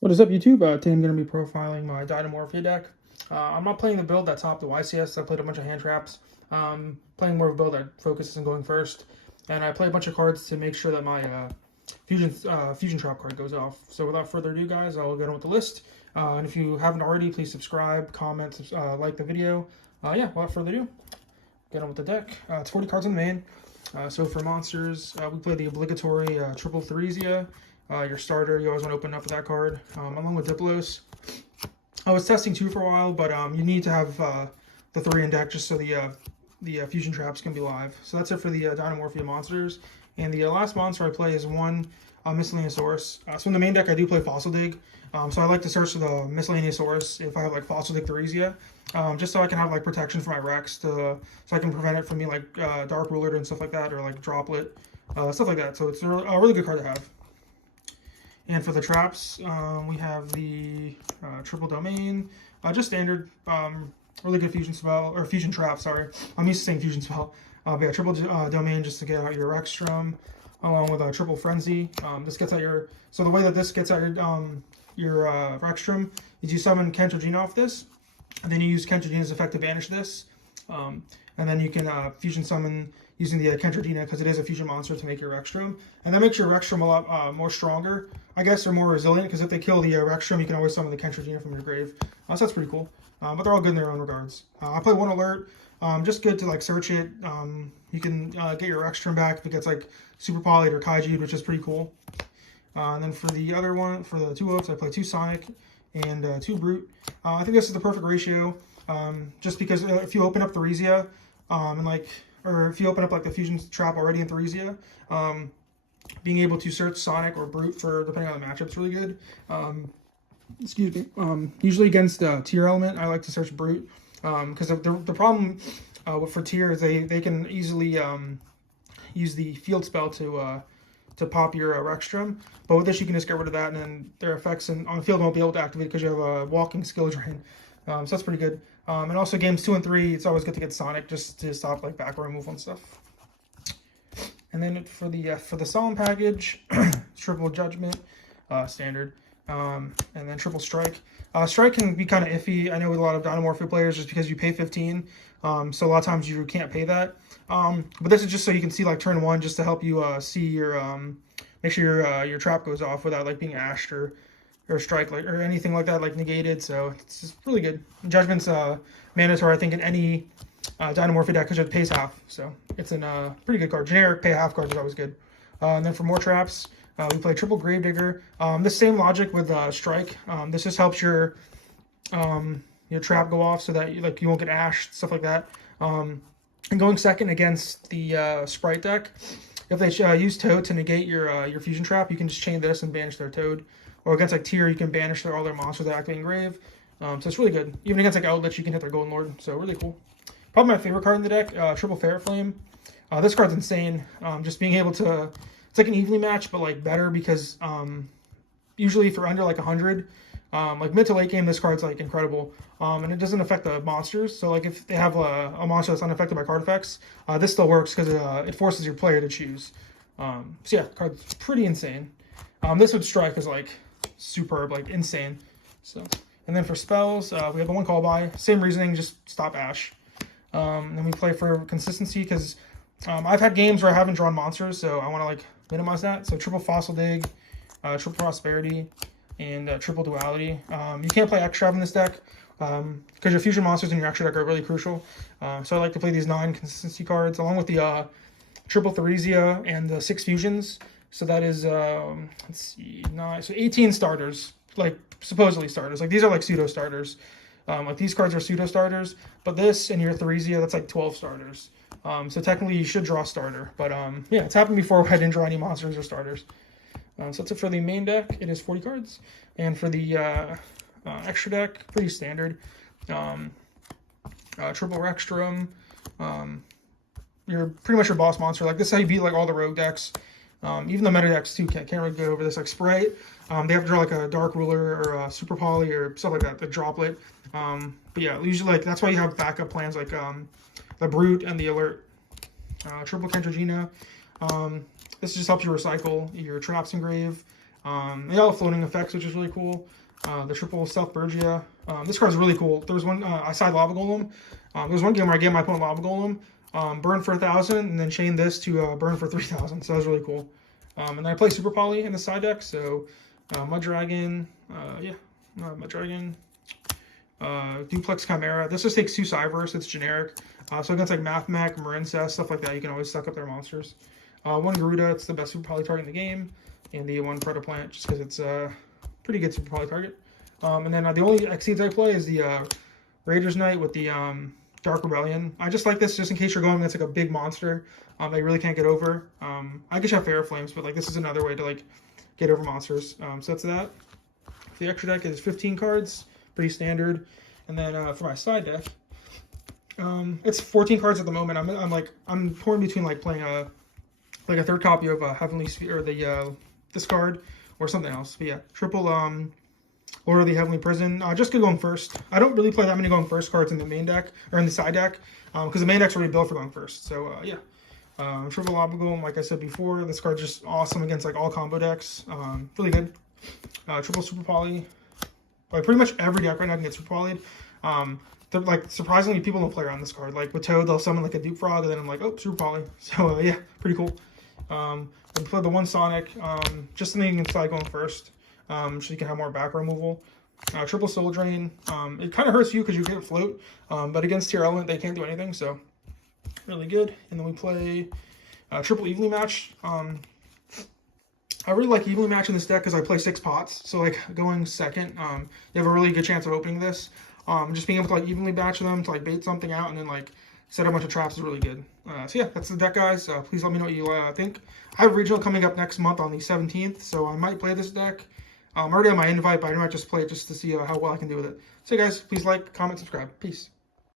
What is up, YouTube? Today I'm going to be profiling my Dinomorphia deck. I'm not playing the build that topped the YCS. I played a bunch of hand traps. Playing more of a build that focuses on going first. And I play a bunch of cards to make sure that my fusion trap card goes off. So without further ado, guys, I'll get on with the list. And if you haven't already, please subscribe, comment, like the video. Without further ado, get on with the deck. It's 40 cards in the main. So for monsters, we play the obligatory triple Theresia. Your starter, you always want to open up with that card, along with Diplos. I was testing 2 for a while, but you need to have the 3 in deck just so the fusion traps can be live. So that's it for the Dinomorphia monsters. And the last monster I play is one Miscellaneousaurus. So in the main deck, I do play Fossil Dig. So I like to search for the Miscellaneousaurus if I have like Fossil Dig Theresia, just so I can have like protection for my Rex, so I can prevent it from being like Dark Ruler and stuff like that, or like Droplet, stuff like that. So it's a really good card to have. And for the traps, we have the triple domain, just standard, really good fusion spell, or fusion trap, sorry. I'm used to saying fusion spell. But yeah, triple domain just to get out your Rexstrom, along with a triple frenzy. This gets out so the way that this gets out your Rexstrom is you summon Yugioh off this, and then you use Yugioh's effect to banish this. And then you can fusion summon using the Yugioh because it is a fusion monster to make your Rexstrom. And that makes your Rexstrom a lot more stronger, I guess, or more resilient, because if they kill the Rexstrom, you can always summon the Yugioh from your grave. So that's pretty cool. But they're all good in their own regards. I play one alert, just good to like search it. You can get your Rexstrom back if it gets like Super Polyed or Kaiju, which is pretty cool. And then for the other one, for the 2 oaks, I play 2 Sonic and 2 Brute. I think this is the perfect ratio, just because if you open up Theresia, or if you open up like the fusion trap already in Theresia, being able to search Sonic or Brute for depending on the matchup is really good. Excuse me. Usually against Tier element, I like to search Brute, because the problem for Tier is they can easily use the field spell to pop your Rexstrom, but with this you can just get rid of that, and then their effects on the field won't be able to activate because you have a walking skill drain. So that's pretty good. And also games 2 and 3, it's always good to get Sonic just to stop like back row removal and stuff. And then for the Solemn package, triple Judgment, standard, and then triple Strike. Strike can be kind of iffy, I know, with a lot of Dinomorphia players, just because you pay 15, so a lot of times you can't pay that. But this is just so you can see like turn 1, just to help you see your make sure your trap goes off without like being ashed or strike like or anything like that, like negated. So it's just really good. Judgment's mandatory, I think, in any Dinomorphia deck because it pays half, so it's a pretty good card. Generic pay half card is always good. And then for more traps, we play triple Gravedigger. The same logic with Strike. This just helps your trap go off so that you won't get ashed, stuff like that. And going second against the Sprite deck, if they use Toad to negate your fusion trap, you can just chain this and banish their Toad. Or against like Tier, you can banish all their monsters that activate Grave. So it's really good. Even against like Outlets, you can hit their Golden Lord. So really cool. Probably my favorite card in the deck, triple Ferret Flame. This card's insane. Just being able to, it's like an evenly match, but like better because usually for under like 100, like mid to late game, this card's like incredible. And it doesn't affect the monsters. So like if they have a monster that's unaffected by card effects, this still works because it forces your player to choose. So yeah, card's pretty insane. This would Strike is like superb, like insane. So, and then for spells, we have the 1 call by, same reasoning, just stop Ash. Then we play for consistency because I've had games where I haven't drawn monsters, so I want to like minimize that. So triple Fossil Dig, triple Prosperity, and triple Duality. You can't play Extra in this deck because your fusion monsters in your Extra deck are really crucial. So I like to play these 9 consistency cards along with the triple Theresia and the 6 fusions. So that is, let's see, 9, so 18 starters, like supposedly starters. Like these are like pseudo starters. Like these cards are pseudo starters, but this and your Theresia, that's like 12 starters. So technically you should draw a starter, but yeah, it's happened before where I didn't draw any monsters or starters. So that's it for the main deck. It is 40 cards, and for the extra deck, pretty standard. Triple Rexstrom. You're pretty much your boss monster. Like this is how you beat like all the rogue decks. Even the meta decks too can't really go over this. Like Sprite, they have to draw like a Dark Ruler or a Super Poly or stuff like that, the Droplet. But yeah, usually like that's why you have backup plans like the Brute and the Alert. Triple Yugioh. This just helps you recycle your traps in Grave. They all have floating effects, which is really cool. The triple Stealth Bergia. This card's really cool. There was one, I side Lava Golem. There was one game where I gave my opponent Lava Golem, burn for 1,000, and then chain this to burn for 3,000. So that was really cool. And then I play Super Poly in the side deck, so Mud Dragon, Mud Dragon, Duplex Chimera. This just takes 2 Cyberse, it's generic. So against like Mathmech, Marincest, stuff like that, you can always suck up their monsters. 1 Garuda, it's the best Super Poly target in the game. And the 1 Predaplant, just because it's a pretty good Super Poly target. And then the only Exceeds I play is the Raiders Knight with the Dark Rebellion. I just like this just in case you're going against like a big monster that you really can't get over. I guess you have Fair Flames, but like this is another way to like get over monsters. So that's that. The extra deck is 15 cards, pretty standard. And then for my side deck, it's 14 cards at the moment. I'm torn between like playing a 3rd copy of Heavenly Sphere, or the discard, or something else. But yeah, triple Lord of the Heavenly Prison. Just going first. I don't really play that many going first cards in the main deck, or in the side deck, because the main deck's already built for going first. So yeah. Triple Lava Golem, like I said before, this card's just awesome against like all combo decks. Really good. Triple Super Poly. Like pretty much every deck right now can get Super Polyed. Like surprisingly, people don't play around this card. Like with Toad, they'll summon like a Dupe Frog, and then I'm like, oh, Super Poly. So yeah, pretty cool. I play the 1 Sonic, just so you can start going first, so you can have more back removal. Triple Soul Drain. It kind of hurts you because you get float, but against Tier Element, they can't do anything, so really good. And then we play triple Evenly Match. I really like Evenly Match in this deck because I play 6 pots, so like going second, you have a really good chance of opening this. Just being able to like evenly batch them to like bait something out and then like set a bunch of traps is really good. So yeah, that's the deck, guys. Please let me know what you think. I have a regional coming up next month on the 17th, so I might play this deck. I'm already on my invite, but I might just play it just to see how well I can do with it. So guys, please like, comment, subscribe. Peace.